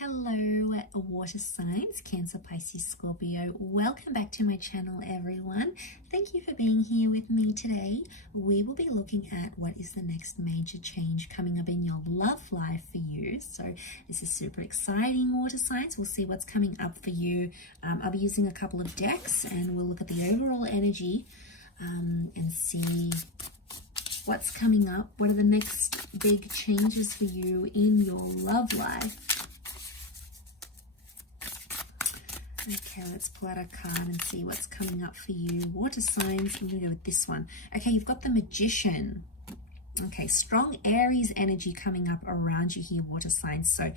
Hello, water signs, Cancer, Pisces, Scorpio. Welcome back to my channel, everyone. Thank you for being here with me today. We will be looking at what is the next major change coming up in your love life for you. So this is super exciting, water signs. We'll see what's coming up for you. I'll be using a couple of decks and we'll look at the overall energy and see what's coming up. What are the next big changes for you in your love life? Okay, let's pull out a card and see what's coming up for you. Water signs, I'm going to go with this one. Okay, you've got the Magician. Okay, strong Aries energy coming up around you here, water signs. So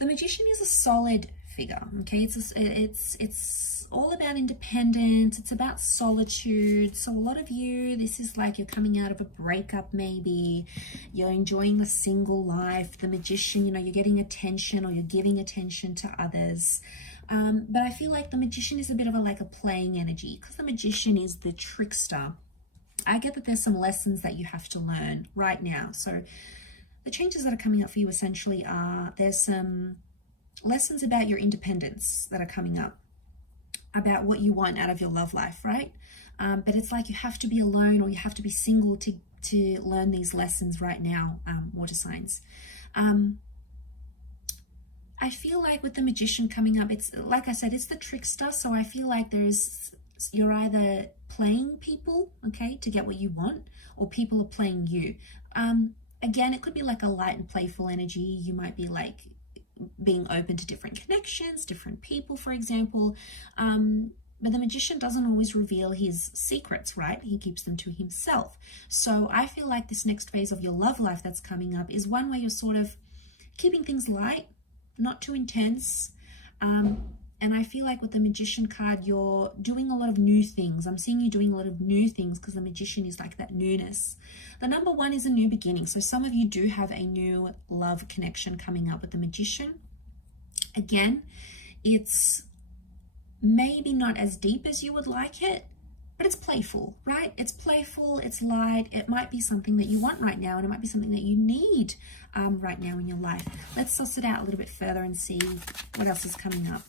the Magician is a solid figure, okay? It's all about independence. It's about solitude. So a lot of you, this is like you're coming out of a breakup maybe. You're enjoying the single life. The Magician, you know, you're getting attention or you're giving attention to others. But I feel like the Magician is a bit of a playing energy because the Magician is the trickster. I get that there's some lessons that you have to learn right now. So the changes that are coming up for you essentially are there's some lessons about your independence that are coming up, about what you want out of your love life, right? But it's like you have to be alone or you have to be single to learn these lessons right now, water signs. I feel like with the Magician coming up, it's like I said, it's the trickster. So I feel like you're either playing people, okay, to get what you want, or people are playing you. Again, it could be like a light and playful energy. You might be like being open to different connections, different people, for example. But the Magician doesn't always reveal his secrets, right? He keeps them to himself. So I feel like this next phase of your love life that's coming up is one where you're sort of keeping things light, not too intense. And I feel like with the Magician card, you're doing a lot of new things. I'm seeing you doing a lot of new things because the Magician is like that newness. The number one is a new beginning. So some of you do have a new love connection coming up with the Magician. Again, it's maybe not as deep as you would like it, but it's playful, right? It's playful, it's light. It might be something that you want right now, and it might be something that you need right now in your life. Let's suss it out a little bit further and see what else is coming up.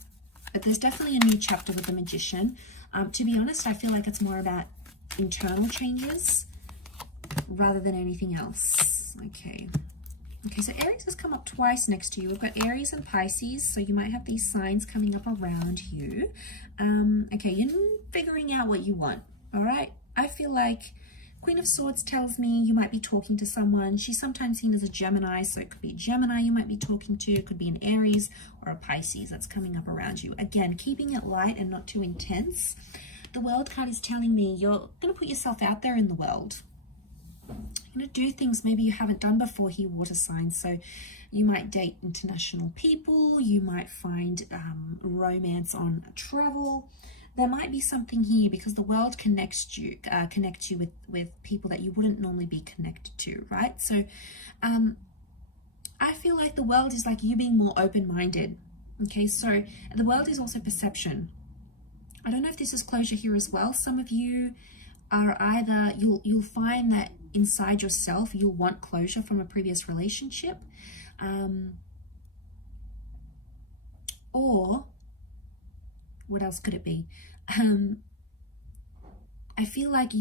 But there's definitely a new chapter with the Magician. To be honest, I feel like it's more about internal changes rather than anything else. Okay, so Aries has come up twice next to you. We've got Aries and Pisces, so you might have these signs coming up around you. Okay, you're figuring out what you want, all right? I feel like Queen of Swords tells me you might be talking to someone. She's sometimes seen as a Gemini, so it could be a Gemini you might be talking to. It could be an Aries or a Pisces that's coming up around you. Again, keeping it light and not too intense. The World card is telling me you're going to put yourself out there in the world. You're going to do things maybe you haven't done before here, water signs. So you might date international people. You might find romance on travel. There might be something here because the world connects you with people that you wouldn't normally be connected to, right? So I feel like the world is like you being more open-minded. Okay, so the world is also perception. I don't know if this is closure here as well. Some of you are either, you'll find that inside yourself, you'll want closure from a previous relationship. Or what else could it be? I feel like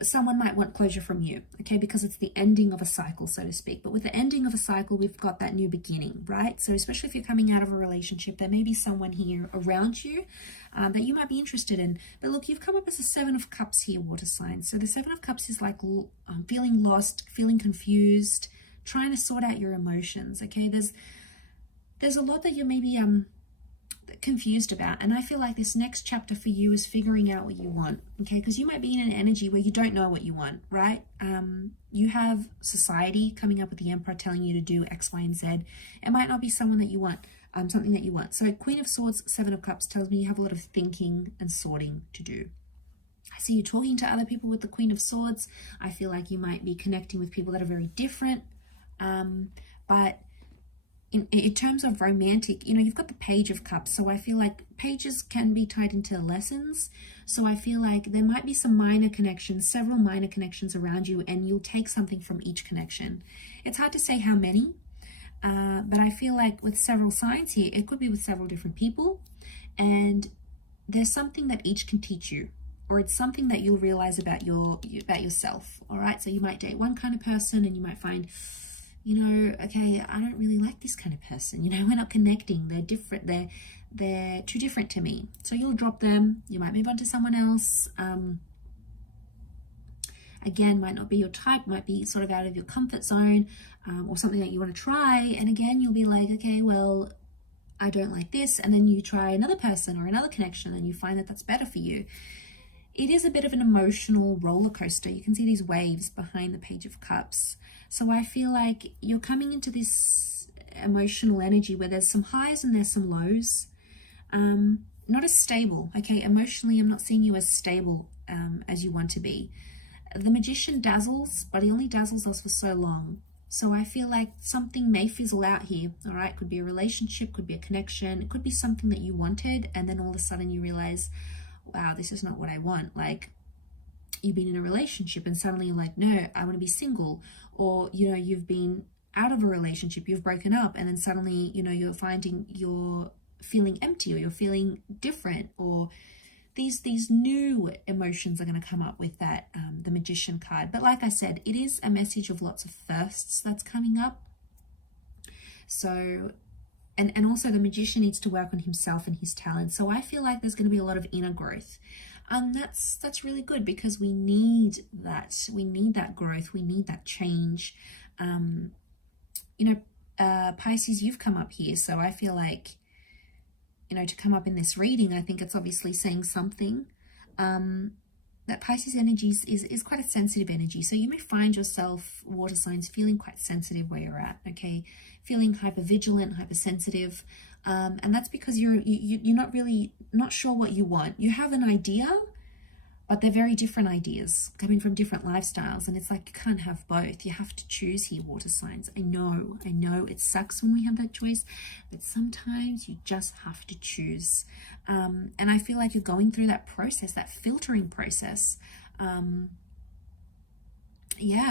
someone might want closure from you, okay, because it's the ending of a cycle, so to speak. But with the ending of a cycle, we've got that new beginning, right? So especially if you're coming out of a relationship, there may be someone here around you that you might be interested in. But look, you've come up as a Seven of Cups here, water signs. So the Seven of Cups is like feeling lost, feeling confused, trying to sort out your emotions, okay? There's a lot that you're maybe confused about, and I feel like this next chapter for you is figuring out what you want, okay? Because you might be in an energy where you don't know what you want, right? You have society coming up with the Emperor telling you to do X, Y, and Z. It might not be someone that you want, something that you want. So Queen of Swords, Seven of Cups tells me you have a lot of thinking and sorting to do. I see you talking to other people with the Queen of Swords. I feel like you might be connecting with people that are very different, but in terms of romantic, you know, you've got the Page of Cups. So I feel like pages can be tied into lessons. So I feel like there might be some minor connections, several minor connections around you, and you'll take something from each connection. It's hard to say how many, But I feel like with several signs here, it could be with several different people, and there's something that each can teach you, or it's something that you'll realize about yourself. All right, so you might date one kind of person and you might find, you know, okay, I don't really like this kind of person, you know, we're not connecting, they're different, they're too different to me. So you'll drop them, you might move on to someone else. Again, might not be your type, might be sort of out of your comfort zone, or something that you want to try. And again, you'll be like, okay, well, I don't like this. And then you try another person or another connection and you find that that's better for you. It is a bit of an emotional roller coaster. You can see these waves behind the Page of Cups. So I feel like you're coming into this emotional energy where there's some highs and there's some lows. Not as stable, okay? Emotionally, I'm not seeing you as stable as you want to be. The Magician dazzles, but he only dazzles us for so long. So I feel like something may fizzle out here, all right? Could be a relationship, could be a connection. It could be something that you wanted, and then all of a sudden you realize, wow, this is not what I want. Like, you've been in a relationship and suddenly you're like, no, I want to be single. Or, you know, you've been out of a relationship, you've broken up, and then suddenly, you know, you're finding you're feeling empty, or you're feeling different, or these new emotions are going to come up with that, the Magician card. But like I said, it is a message of lots of firsts that's coming up. So, and also the Magician needs to work on himself and his talent. So I feel like there's going to be a lot of inner growth. That's really good, because we need that. We need that growth. We need that change. You know, Pisces, you've come up here. So I feel like, you know, to come up in this reading, I think it's obviously saying something. That Pisces energy is quite a sensitive energy. So you may find yourself, water signs, feeling quite sensitive where you're at, okay? Feeling hypervigilant, hypersensitive. And that's because you're not sure what you want. You have an idea, but they're very different ideas coming from different lifestyles. And it's like, you can't have both. You have to choose here, water signs. I know it sucks when we have that choice, but sometimes you just have to choose. And I feel like you're going through that process, that filtering process. Yeah,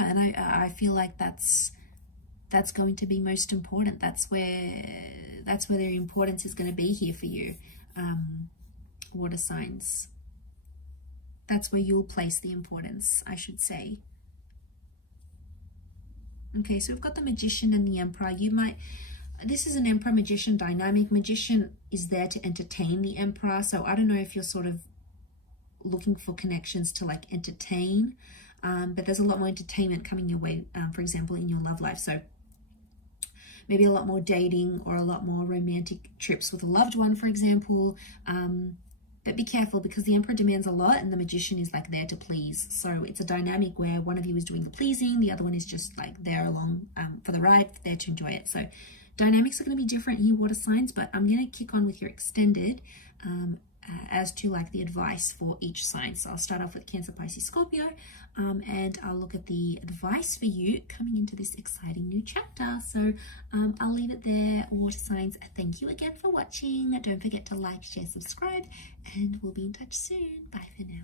and I feel like that's going to be most important. That's where their importance is going to be here for you, water signs. That's where you'll place the importance, I should say. Okay, so we've got the Magician and the Emperor. This is an Emperor Magician dynamic. Magician is there to entertain the Emperor. So I don't know if you're sort of looking for connections to like entertain, but there's a lot more entertainment coming your way, for example, in your love life. So maybe a lot more dating or a lot more romantic trips with a loved one, for example. But be careful, because the Emperor demands a lot and the Magician is like there to please. So it's a dynamic where one of you is doing the pleasing, the other one is just like there along for the ride, there to enjoy it. So dynamics are going to be different here, water signs, but I'm going to kick on with your extended as to like the advice for each sign. So I'll start off with Cancer, Pisces, Scorpio, and I'll look at the advice for you coming into this exciting new chapter. So I'll leave it there, water signs. Thank you again for watching. Don't forget to like, share, subscribe, and we'll be in touch soon. Bye for now.